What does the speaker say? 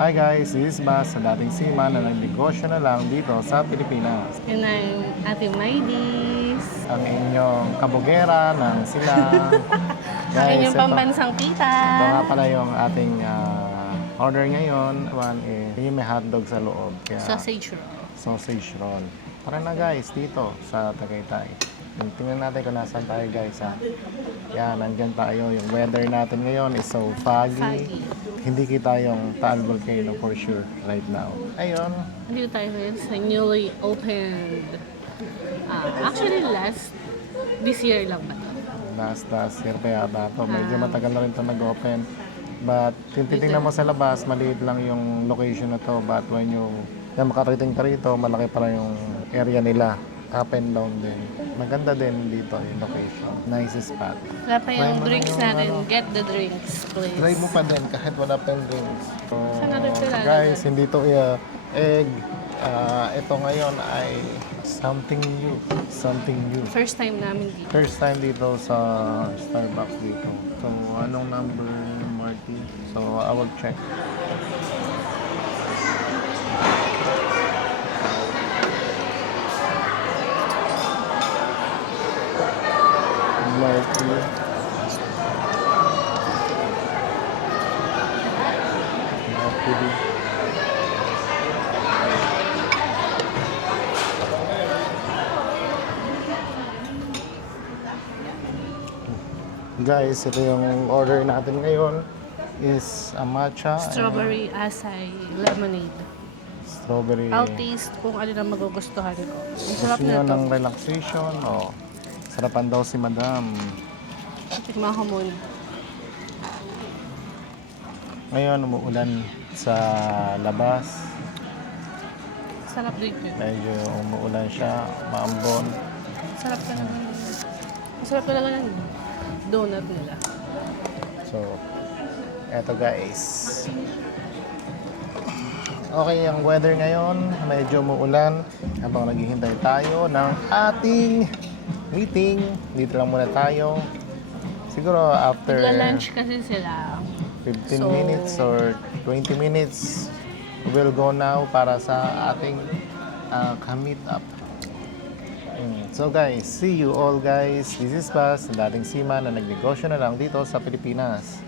Hi guys, this is Bas sa dating seaman na nagnegosyo na lang dito sa Pilipinas. Yun ang ating Maydis. Ang inyong kabugera ng silang. Ang inyong ito pambansang tita. nga pala yung ating order ngayon. One is yung may hotdog sa loob. Kaya Sausage roll. sausage roll. Tara na guys, dito sa Tagaytay. Tingnan natin kung nasaan tayo guys ha. Yan, nandyan tayo. Yung weather natin ngayon is so foggy. Foggy. Hindi kita yung Taal Volcano for sure right now. Ayun. Nandito tayo ngayon sa newly opened. Actually, this year lang ba ito? Last year pa yata ito. Medyo matagal na rin ito nag-open. But titingnan mo sa labas, maliit lang yung location na to. But when you makarating ka rito, malaki pala yung area nila. Up and down din. Maganda din dito yung location. Nice spot. Wala pa yung Try mo drinks yung natin. ano. Get the drinks, please. Try mo pa din kahit wala pa yung drinks. So, Saan natin ito lalagay? guys, hindi to egg. Ito ngayon ay something new. Something new. First time namin dito. First time dito sa Starbucks dito. So, anong number, Marty? So, I will check. Marty. Marty. Guys, ito yung order natin ngayon is a matcha Strawberry acai lemonade. strawberry. I'll taste kung ano na magugustuhan ko. Ang sarap Gusto nyo na ng ito. relaxation? O, sarapan daw si Madam. Tikman ko muna. Ngayon, umuulan sa labas. Sarap dito. Medyo umuulan siya, maambon. Sarap ka naman. Masarap talaga ng donut nila. So, eto guys. Okay, ang weather ngayon, medyo umuulan. Habang naghihintay tayo ng ating meeting, dito lang muna tayo. Siguro after Nagla-lunch kasi sila. 15 So- minutes or 20 minutes, we'll go now para sa ating ka-meet up. So guys, see you all guys. This is Bas, dating seaman na nagnegosyo na lang dito sa Pilipinas.